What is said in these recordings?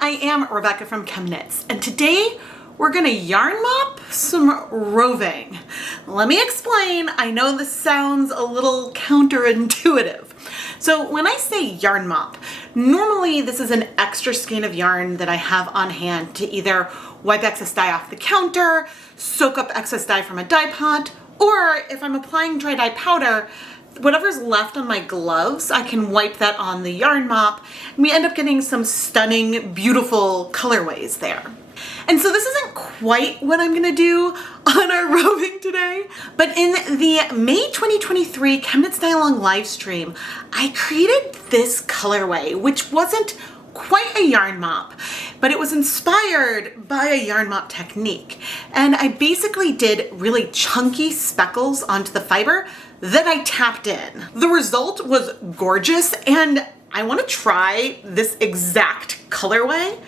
I am Rebecca from ChemKnits, and today we're gonna yarn mop some roving. Let me explain. I know this sounds a little counterintuitive. So when I say yarn mop, normally this is an extra skein of yarn that I have on hand to either wipe excess dye off the counter, soak up excess dye from a dye pot, or if I'm applying dry dye powder, whatever's left on my gloves, I can wipe that on the yarn mop, and we end up getting some stunning, beautiful colorways there. And so this isn't quite what I'm gonna do on our roving today, but in the May 2023 ChemKnits Dye Along live stream, I created this colorway, which wasn't quite a yarn mop, but it was inspired by a yarn mop technique. And I basically did really chunky speckles onto the fiber that I tapped in. The result was gorgeous, and I want to try this exact colorway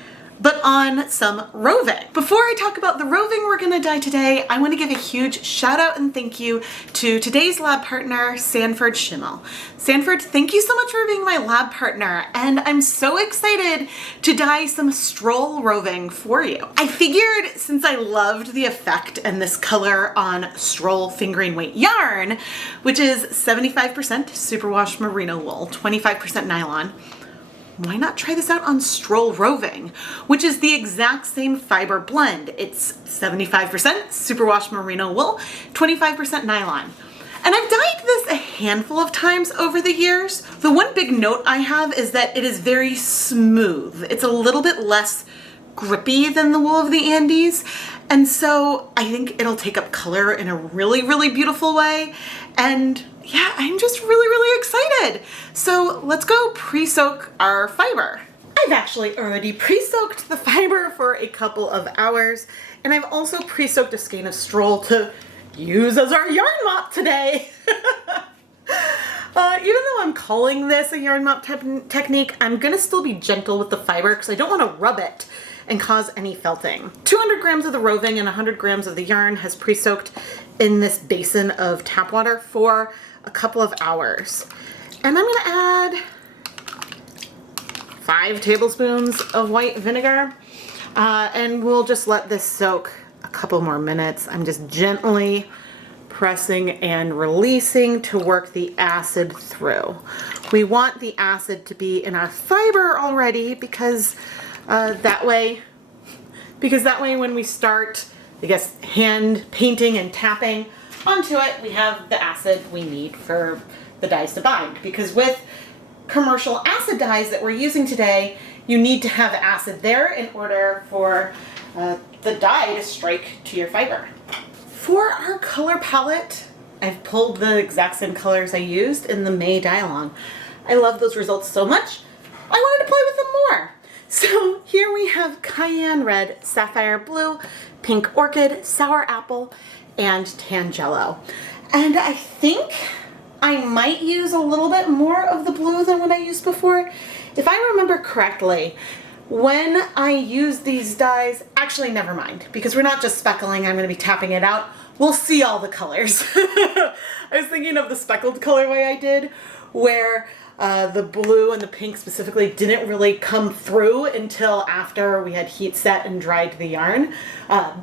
but on some roving. Before I talk about the roving we're gonna dye today, I want to give a huge shout out and thank you to today's lab partner, Sanford Schimmel. Sanford, thank you so much for being my lab partner, and I'm so excited to dye some stroll roving for you. I figured since I loved the effect and this color on stroll fingering weight yarn, which is 75% superwash merino wool, 25% nylon, why not try this out on stroll roving, which is the exact same fiber blend. It's 75% superwash merino wool, 25% nylon. And I've dyed this a handful of times over the years. The one big note I have is that it is very smooth. It's a little bit less grippy than the wool of the Andes. And so I think it'll take up color in a really, really beautiful way. And yeah, I'm just really, really excited. So let's go pre-soak our fiber. I've actually already pre-soaked the fiber for a couple of hours, and I've also pre-soaked a skein of stroll to use as our yarn mop today. Even though I'm calling this a yarn mop technique, I'm gonna still be gentle with the fiber because I don't want to rub it and cause any felting. 200 grams of the roving and 100 grams of the yarn has pre-soaked in this basin of tap water for a couple of hours. And I'm gonna add 5 tablespoons of white vinegar, and we'll just let this soak a couple more minutes. I'm just gently pressing and releasing to work the acid through. We want the acid to be in our fiber already because that way when we start, I guess, hand painting and tapping onto it, we have the acid we need for the dyes to bind. Because with commercial acid dyes that we're using today, you need to have acid there in order for the dye to strike to your fiber. For our color palette, I've pulled the exact same colors I used in the May Dye Along. I love those results so much, I wanted to play with them more. So here we have cayenne red, sapphire blue, pink orchid, sour apple, and tangelo. And I think I might use a little bit more of the blue than what I used before. If I remember correctly, when I use these dyes, actually never mind, because we're not just speckling, I'm gonna be tapping it out. We'll see all the colors. I was thinking of the speckled colorway I did, where the blue and the pink specifically didn't really come through until after we had heat set and dried the yarn. But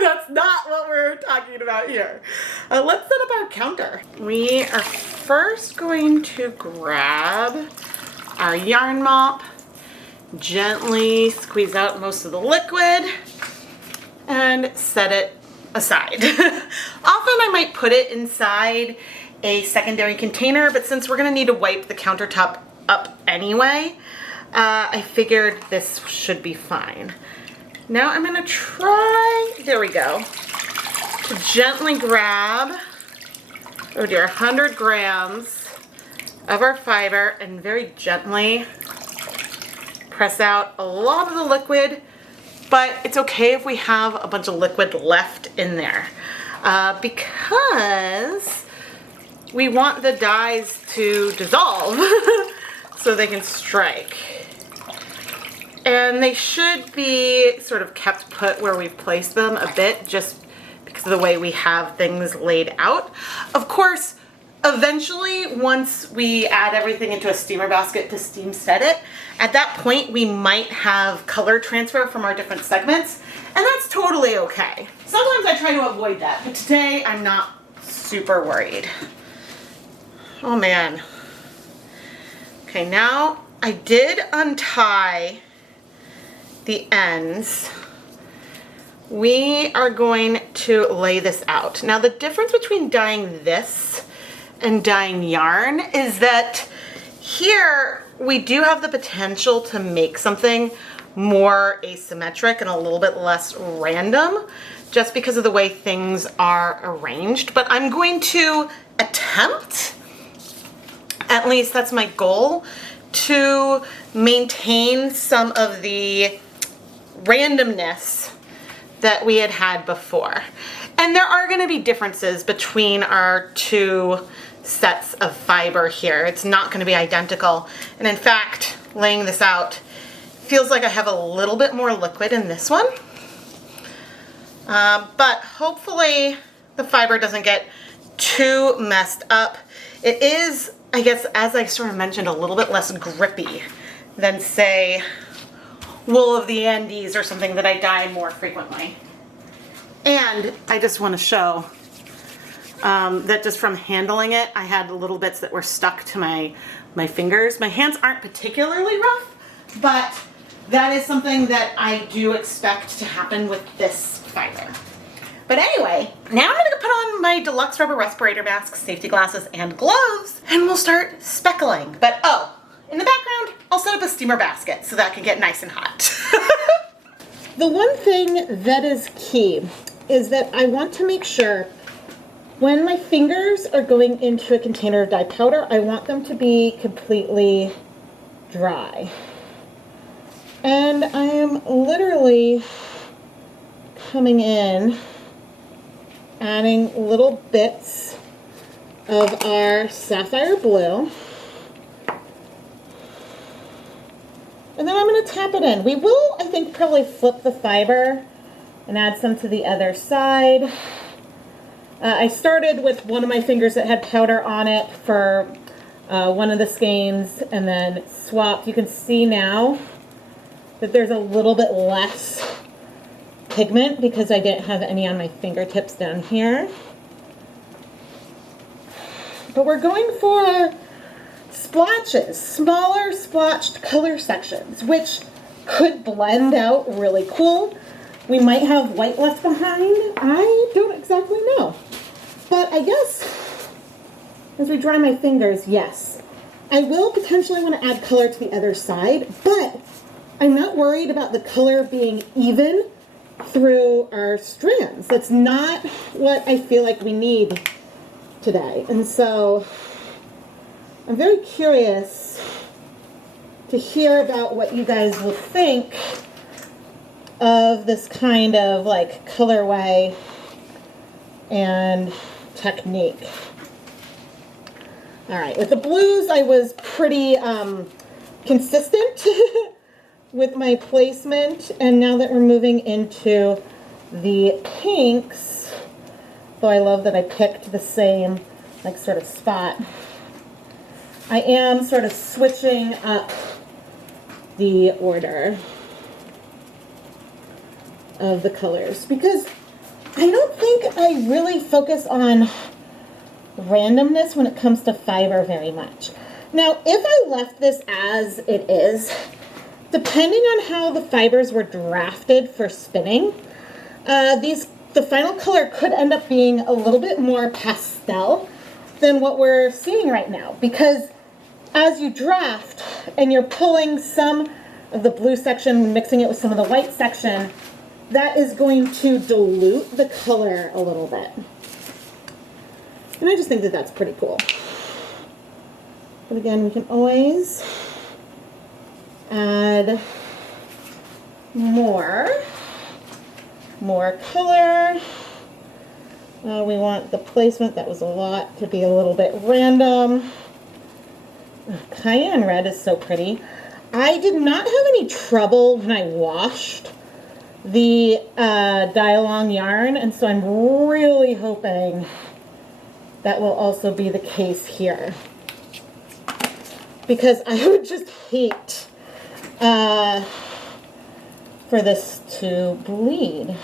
that's not what we're talking about here. Let's set up our counter. We are first going to grab our yarn mop, gently squeeze out most of the liquid, and set it aside. Often I might put it inside a secondary container, but since we're gonna need to wipe the countertop up anyway, I figured this should be fine. Now I'm gonna try, there we go, to gently grab, oh dear, 100 grams of our fiber and very gently press out a lot of the liquid, but it's okay if we have a bunch of liquid left in there because we want the dyes to dissolve so they can strike. And they should be sort of kept put where we've placed them a bit just because of the way we have things laid out. Of course, Eventually, once we add everything into a steamer basket to steam set it, at that point we might have color transfer from our different segments, and that's totally okay. Sometimes I try to avoid that, but today I'm not super worried. Oh man. Okay, now I did untie the ends. We are going to lay this out. Now the difference between dyeing this and dyeing yarn is that here we do have the potential to make something more asymmetric and a little bit less random just because of the way things are arranged. But I'm going to attempt, at least that's my goal, to maintain some of the randomness that we had before. And there are going to be differences between our two sets of fiber here. It's not going to be identical. And in fact, laying this out, feels like I have a little bit more liquid in this one. But hopefully the fiber doesn't get too messed up. It is, I guess, as I sort of mentioned, a little bit less grippy than, say, wool of the Andes or something that I dye more frequently. And I just want to show that just from handling it, I had little bits that were stuck to my fingers. My hands aren't particularly rough, but that is something that I do expect to happen with this fiber. But anyway, now I'm going to put on my deluxe rubber respirator mask, safety glasses, and gloves, and we'll start speckling. But oh, in the background, I'll set up a steamer basket so that I can get nice and hot. The one thing that is key is that I want to make sure when my fingers are going into a container of dye powder, I want them to be completely dry. And I am literally coming in, adding little bits of our sapphire blue. And then I'm going to tap it in. We will, I think, probably flip the fiber and add some to the other side. I started with one of my fingers that had powder on it for one of the skeins and then swapped. You can see now that there's a little bit less pigment because I didn't have any on my fingertips down here. But we're going for splotches, smaller splotched color sections, which could blend out really cool. We might have white left behind. I don't exactly know. But I guess as we dry my fingers, yes. I will potentially want to add color to the other side, but I'm not worried about the color being even through our strands. That's not what I feel like we need today. And so I'm very curious to hear about what you guys will think of this kind of like colorway and technique. All right, with the blues I was pretty consistent with my placement, and now that we're moving into the pinks, though I love that I picked the same like sort of spot, I am sort of switching up the order of the colors because I don't think I really focus on randomness when it comes to fiber very much. Now, if I left this as it is, depending on how the fibers were drafted for spinning, the final color could end up being a little bit more pastel than what we're seeing right now, because as you draft and you're pulling some of the blue section, mixing it with some of the white section, that is going to dilute the color a little bit. And I just think that that's pretty cool. But again, we can always add more color. We want the placement, that was a lot, to be a little bit random. Cayenne red is so pretty. I did not have any trouble when I washed the dye-along yarn, and so I'm really hoping that will also be the case here. Because I would just hate for this to bleed.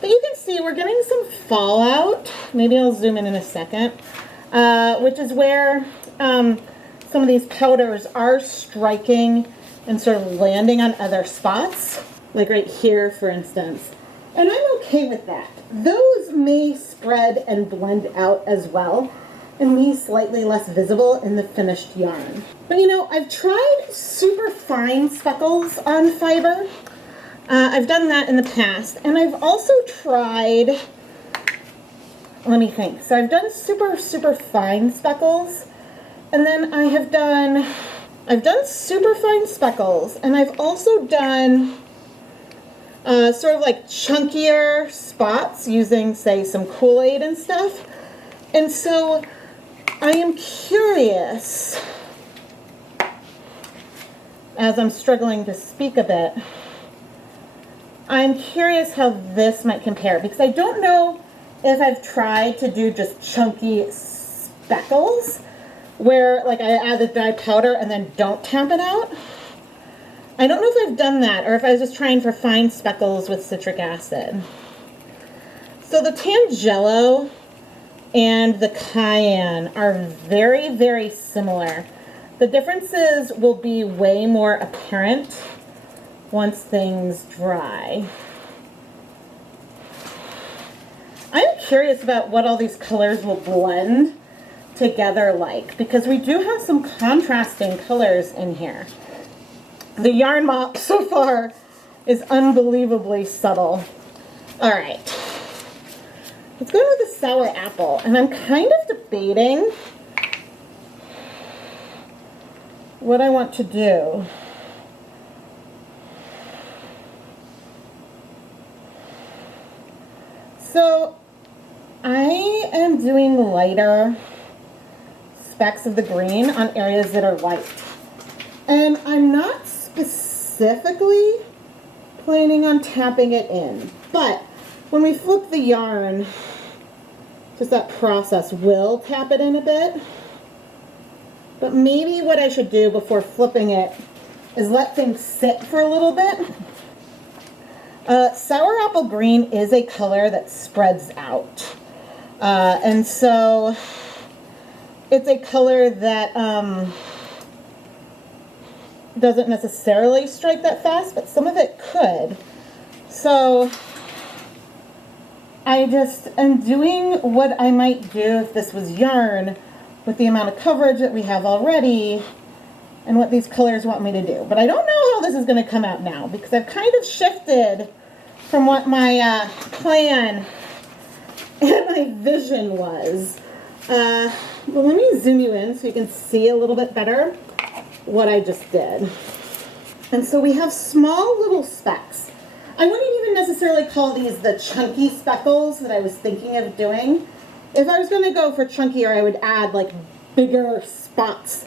But you can see we're getting some fallout. Maybe I'll zoom in a second. Which is where some of these powders are striking and sort of landing on other spots. Like right here, for instance. And I'm okay with that. Those may spread and blend out as well and be slightly less visible in the finished yarn. But you know, I've tried super fine speckles on fiber. I've done that in the past, and I've also tried, let me think. So I've done super fine speckles, and then I've done super fine speckles, and I've also done sort of like chunkier spots using, say, some Kool-Aid and stuff. And so I am curious, as I'm struggling to speak a bit, I'm curious how this might compare, because I don't know if I've tried to do just chunky speckles where like I add the dye powder and then don't tap it out. I don't know if I've done that or if I was just trying for fine speckles with citric acid. So the Tangelo and the Cayenne are very similar. The differences will be way more apparent once things dry. I'm curious about what all these colors will blend together like, because we do have some contrasting colors in here. The yarn mop so far is unbelievably subtle. All right, let's go with the sour apple, and I'm kind of debating what I want to do. So I am doing lighter specks of the green on areas that are white. And I'm not specifically planning on tapping it in. But when we flip the yarn, just that process will tap it in a bit. But maybe what I should do before flipping it is let things sit for a little bit. Sour apple green is a color that spreads out. And so it's a color that doesn't necessarily strike that fast, but some of it could. So I just am doing what I might do if this was yarn with the amount of coverage that we have already and what these colors want me to do. But I don't know how this is going to come out now, because I've kind of shifted from what my plan and my vision was. But let me zoom you in so you can see a little bit better what I just did. And so we have small little specks. I wouldn't even necessarily call these the chunky speckles that I was thinking of doing. If I was going to go for chunkier, I would add like bigger spots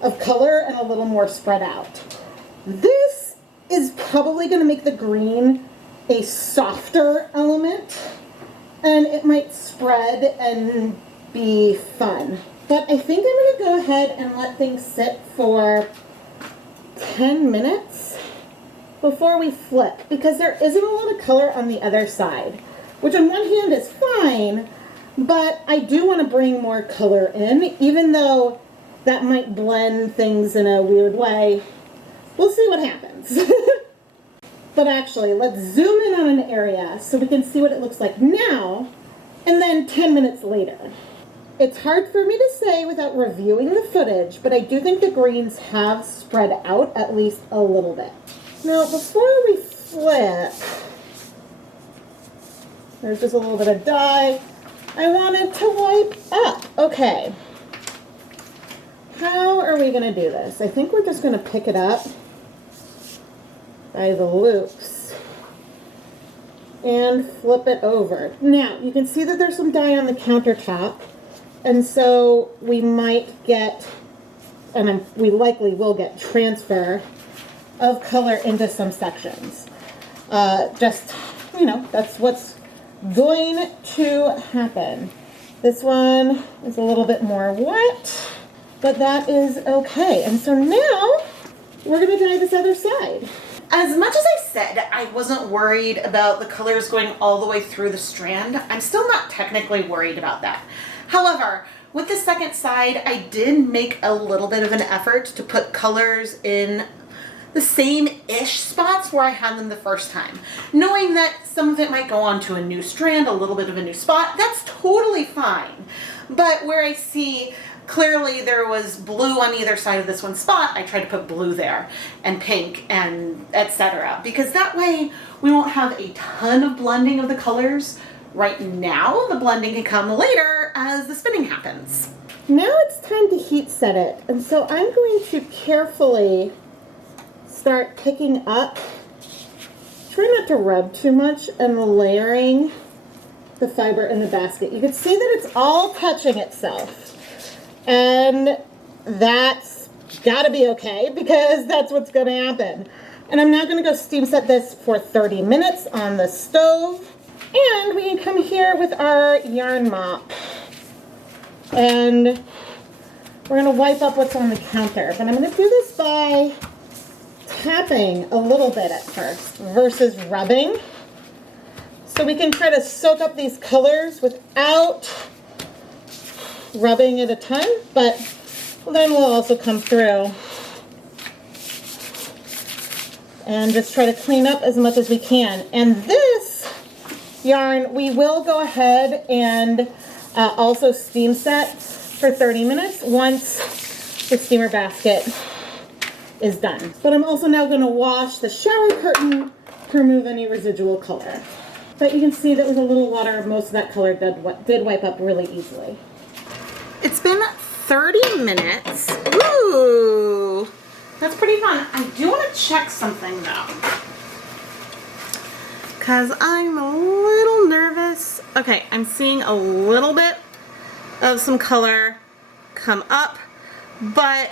of color and a little more spread out. This is probably going to make the green a softer element, and it might spread and be fun. But I think I'm going to go ahead and let things sit for 10 minutes before we flip, because there isn't a lot of color on the other side, which on one hand is fine, but I do want to bring more color in, even though that might blend things in a weird way. We'll see what happens. But actually, let's zoom in on an area so we can see what it looks like now, and then 10 minutes later. It's hard for me to say without reviewing the footage, but I do think the greens have spread out at least a little bit. Now, before we flip, there's just a little bit of dye I wanted to wipe up. Okay. How are we going to do this? I think we're just going to pick it up by the loops and flip it over. Now, you can see that there's some dye on the countertop, and so we might get, and we likely will get, transfer of color into some sections. Just, you know, that's what's going to happen. This one is a little bit more wet, but that is okay. And so now we're gonna dye this other side. As much as I said I wasn't worried about the colors going all the way through the strand, I'm still not technically worried about that. However, with the second side, I did make a little bit of an effort to put colors in the same-ish spots where I had them the first time. Knowing that some of it might go onto a new strand, a little bit of a new spot, that's totally fine. But where I see clearly there was blue on either side of this one spot, I tried to put blue there and pink and etc. Because that way we won't have a ton of blending of the colors right now. The blending can come later as the spinning happens. Now it's time to heat set it. And so I'm going to carefully start picking up, try not to rub too much, and layering the fiber in the basket. You can see that it's all touching itself. And that's gotta be okay because that's what's gonna happen. And I'm now gonna go steam set this for 30 minutes on the stove. And we can come here with our yarn mop. And we're gonna wipe up what's on the counter. But I'm gonna do this by tapping a little bit at first versus rubbing. So we can try to soak up these colors without rubbing it a ton, but then we'll also come through and just try to clean up as much as we can. And this yarn, we will go ahead and also steam set for 30 minutes once the steamer basket is done. But I'm also now going to wash the shower curtain to remove any residual color. But you can see that with a little water, most of that color did wipe up really easily. It's been 30 minutes. Ooh, that's pretty fun. I do want to check something though, because I'm a little nervous. Okay, I'm seeing a little bit of some color come up, but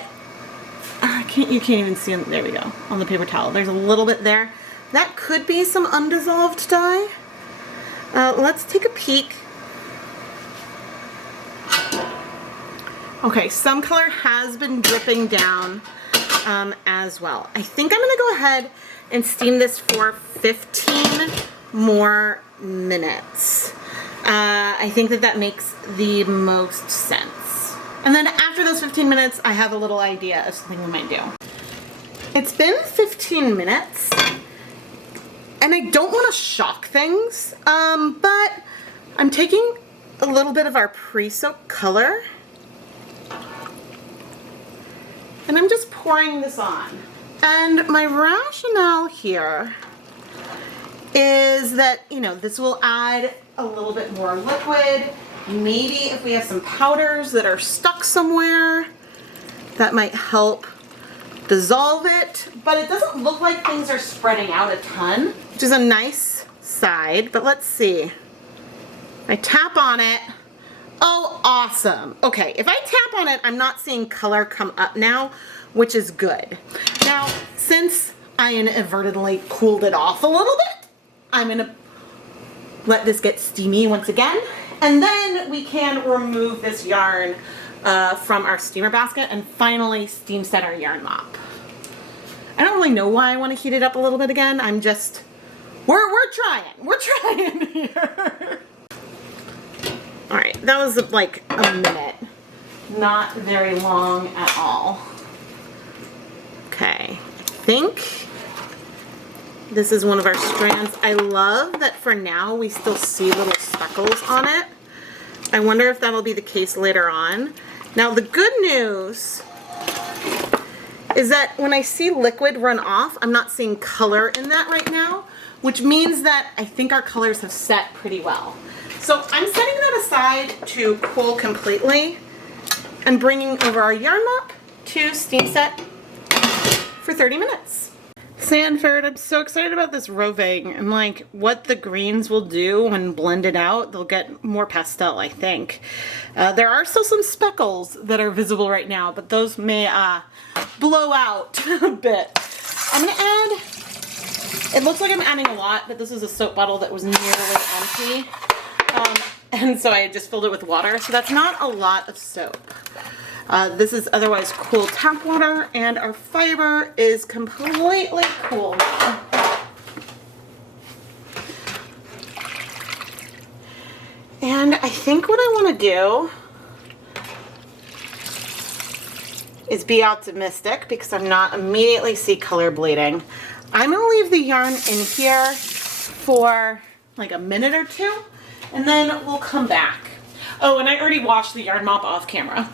you can't even see them. There we go, on the paper towel. There's a little bit there. That could be some undissolved dye. Let's take a peek. Okay, some color has been dripping down as well. I think I'm gonna go ahead and steam this for 15 more minutes. I think that makes the most sense. And then after those 15 minutes, I have a little idea of something we might do. It's been 15 minutes, and I don't want to shock things, but I'm taking a little bit of our pre-soaked color, and I'm just pouring this on. And my rationale here is that, you know, this will add a little bit more liquid. Maybe if we have some powders that are stuck somewhere, that might help dissolve it. But it doesn't look like things are spreading out a ton, which is a nice side. But let's see. I tap on it. Oh, awesome. Okay, if I tap on it, I'm not seeing color come up now, which is good. Now, since I inadvertently cooled it off a little bit, I'm gonna let this get steamy once again, and then we can remove this yarn from our steamer basket and finally steam set our yarn mop. I don't really know why I want to heat it up a little bit again. I'm just, we're trying here. All right, that was like a minute. Not very long at all. Okay, I think this is one of our strands. I love that for now we still see little speckles on it. I wonder if that'll be the case later on. Now the good news is that when I see liquid run off, I'm not seeing color in that right now, which means that I think our colors have set pretty well. So I'm setting that aside to cool completely and bringing over our yarn mop to steam set for 30 minutes. Sanford, I'm so excited about this roving and like what the greens will do when blended out. They'll get more pastel, I think. There are still some speckles that are visible right now, but those may blow out a bit. I'm gonna add, it looks like I'm adding a lot, but this is a soap bottle that was nearly empty. and so I just filled it with water. So that's not a lot of soap. This is otherwise cool tap water, and our fiber is completely cool now. And I think what I want to do is be optimistic because I'm not immediately see color bleeding. I'm going to leave the yarn in here for like a minute or two, and then we'll come back. Oh, and I already washed the yarn mop off camera.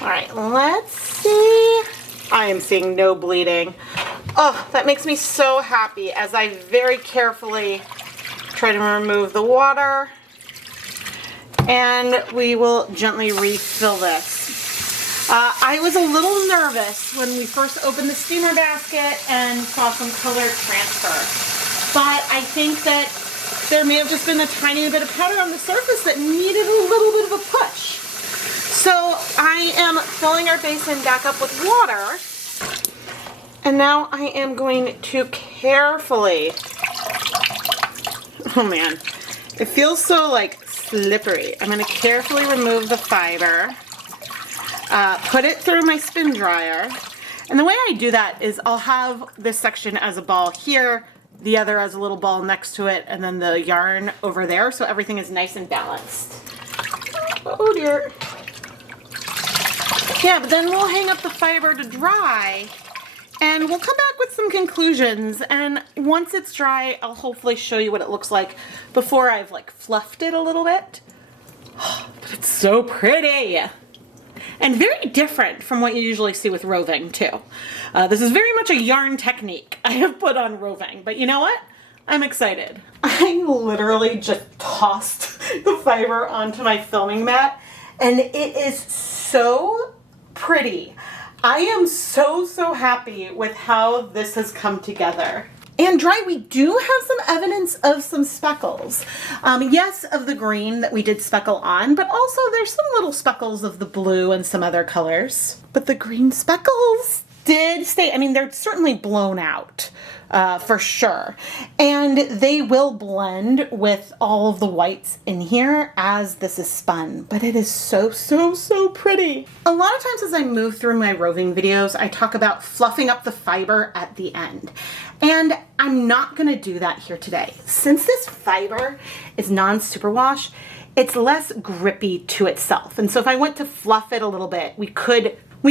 All right, let's see. I am seeing no bleeding. Oh, that makes me so happy as I very carefully try to remove the water, and we will gently refill this. I was a little nervous when we first opened the steamer basket and saw some color transfer, but I think that there may have just been a tiny bit of powder on the surface that needed a little bit of a push. So I am filling our basin back up with water, and now I am going to carefully, oh man, it feels so like slippery. I'm going to carefully remove the fiber. Put it through my spin dryer, and the way I do that is I'll have this section as a ball here, the other as a little ball next to it, and then the yarn over there, so everything is nice and balanced. Oh dear. Yeah, but then we'll hang up the fiber to dry, and we'll come back with some conclusions, and once it's dry, I'll hopefully show you what it looks like before I've like fluffed it a little bit. But it's so pretty! And very different from what you usually see with roving too. This is very much a yarn technique I have put on roving, but you know what? I'm excited. I literally just tossed the fiber onto my filming mat, and it is so pretty. I am so happy with how this has come together. And dry, we do have some evidence of some speckles. Yes, of the green that we did speckle on, but also there's some little speckles of the blue and some other colors. But the green speckles did stay. I mean, they're certainly blown out, for sure. And they will blend with all of the whites in here as this is spun. But it is so pretty. A lot of times as I move through my roving videos, I talk about fluffing up the fiber at the end. And I'm not gonna do that here today. Since this fiber is non-superwash, it's less grippy to itself. And so if I went to fluff it a little bit, we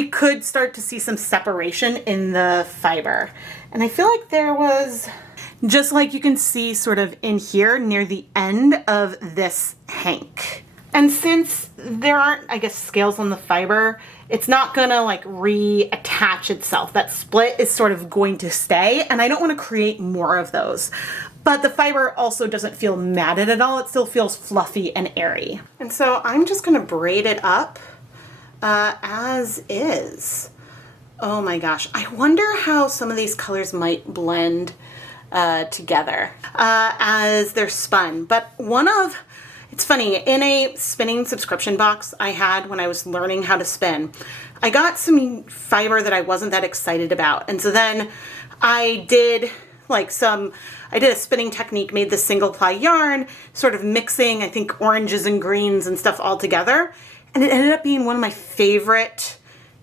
could start to see some separation in the fiber. And I feel like there was, just like you can see sort of in here near the end of this hank. And since there aren't, I guess, scales on the fiber, it's not gonna like reattach itself. That split is sort of going to stay, and I don't wanna create more of those. But the fiber also doesn't feel matted at all. It still feels fluffy and airy. And so I'm just gonna braid it up as is. Oh my gosh, I wonder how some of these colors might blend together as they're spun. But it's funny, in a spinning subscription box I had when I was learning how to spin, I got some fiber that I wasn't that excited about. And so then I did a spinning technique, made the single ply yarn, sort of mixing, I think, oranges and greens and stuff all together. And it ended up being one of my favorite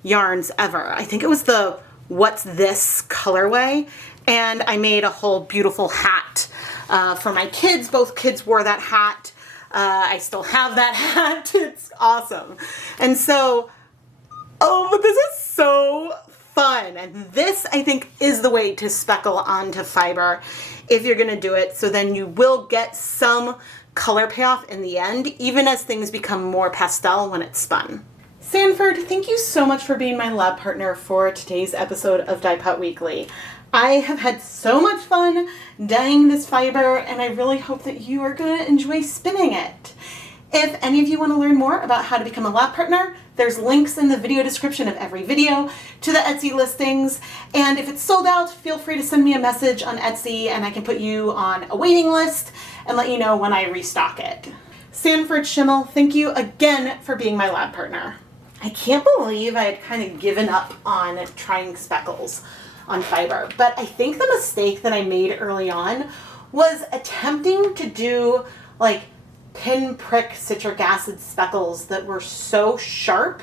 yarns ever. I think it was the What's This colorway. And I made a whole beautiful hat for my kids. Both kids wore that hat. I still have that hat. It's awesome. And so, but this is so fun. And this, I think, is the way to speckle onto fiber if you're gonna do it. So then you will get some color payoff in the end, even as things become more pastel when it's spun. Sanford, thank you so much for being my lab partner for today's episode of Dyepot Weekly. I have had so much fun dyeing this fiber, and I really hope that you are going to enjoy spinning it. If any of you want to learn more about how to become a lab partner, there's links in the video description of every video to the Etsy listings. And if it's sold out, feel free to send me a message on Etsy and I can put you on a waiting list and let you know when I restock it. Sanford Schimmel, thank you again for being my lab partner. I can't believe I had kind of given up on trying speckles on fiber, but I think the mistake that I made early on was attempting to do like pinprick citric acid speckles that were so sharp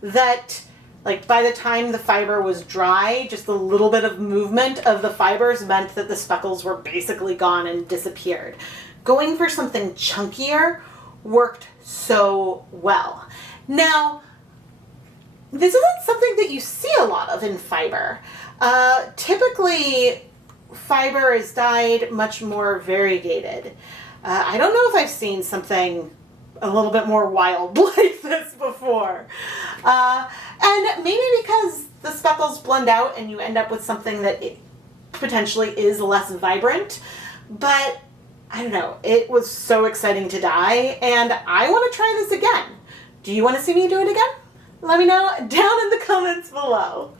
that like by the time the fiber was dry, just a little bit of movement of the fibers meant that the speckles were basically gone and disappeared. Going for something chunkier worked so well. Now, this isn't something that you see a lot of in fiber. Typically, fiber is dyed much more variegated. I don't know if I've seen something a little bit more wild like this before. And maybe because the speckles blend out and you end up with something that potentially is less vibrant, but I don't know, it was so exciting to dye and I want to try this again. Do you want to see me do it again? Let me know down in the comments below.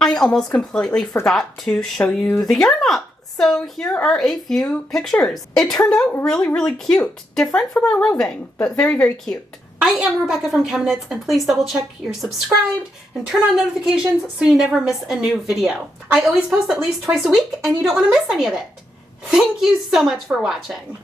I almost completely forgot to show you the yarn mop. So here are a few pictures. It turned out really, really cute. Different from our roving, but very, very cute. I am Rebecca from ChemKnits, and please double check you're subscribed and turn on notifications so you never miss a new video. I always post at least twice a week and you don't want to miss any of it. Thank you so much for watching.